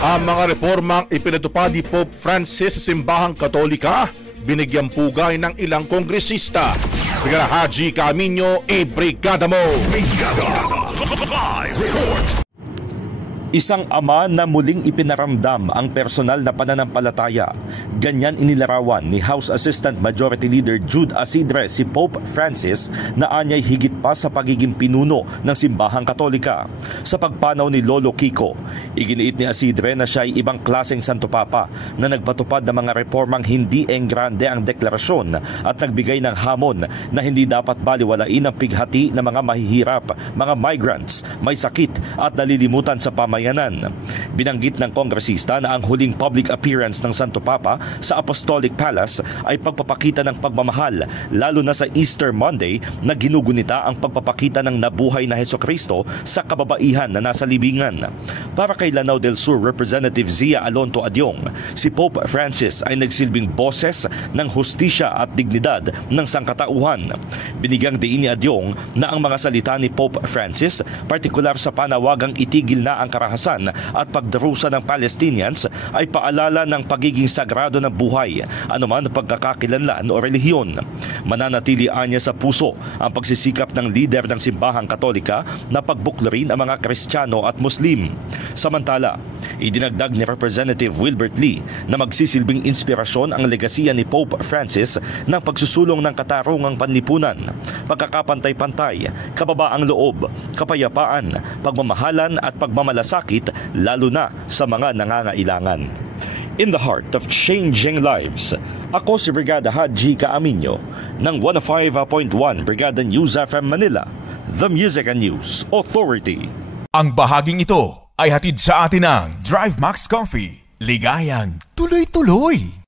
Ang mga reformang ipinatupad ni Pope Francis sa simbahang Katolika, binigyang pugay ng ilang kongresista. Brigada Haji Camino, i-brigada mo! Live report! Isang ama na muling ipinaramdam ang personal na pananampalataya. Ganyan inilarawan ni House Assistant Majority Leader Jude Asidre si Pope Francis na anyay higit pa sa pagiging pinuno ng simbahang Katolika. Sa pagpanaw ni Lolo Kiko, iginiit ni Asidre na siya ay ibang klaseng Santo Papa na nagpatupad ng mga reformang hindi engrande ang deklarasyon at nagbigay ng hamon na hindi dapat baliwalain ang pighati ng mga mahihirap, mga migrants, may sakit at nalilimutan sa pamayanan. Binanggit ng kongresista na ang huling public appearance ng Santo Papa sa Apostolic Palace ay pagpapakita ng pagmamahal, lalo na sa Easter Monday na ginugunita ang pagpapakita ng nabuhay na Hesukristo sa kababaihan na nasa libingan. Para kay Lanao del Sur Representative Zia Alonto Adyong, si Pope Francis ay nagsilbing boses ng hustisya at dignidad ng sangkatauhan. Binigyang diin ni Adyong na ang mga salita ni Pope Francis, partikular sa panawagang itigil na ang karahasan at pagdarusa ng Palestinians, ay paalala ng pagiging sagrado ng buhay, anuman pagkakakilanlan o relihiyon. Mananatili anya sa puso ang pagsisikap ng lider ng simbahang Katolika na pagbuklarin ang mga Kristiyano at Muslim. Samantala, idinagdag ni Representative Wilbert Lee na magsisilbing inspirasyon ang legasiya ni Pope Francis ng pagsusulong ng katarungang panlipunan, pagkakapantay-pantay, kababaang loob, kapayapaan, pagmamahalan at pagmamalasakit, lalo na sa mga nangangailangan. In the heart of changing lives, ako si Brigada Haji Camino ng 105.1 Brigada News FM Manila, The Music and News Authority. Ang bahaging ito ay hatid sa atin ng Drive Max Coffee. Ligayang tuloy-tuloy!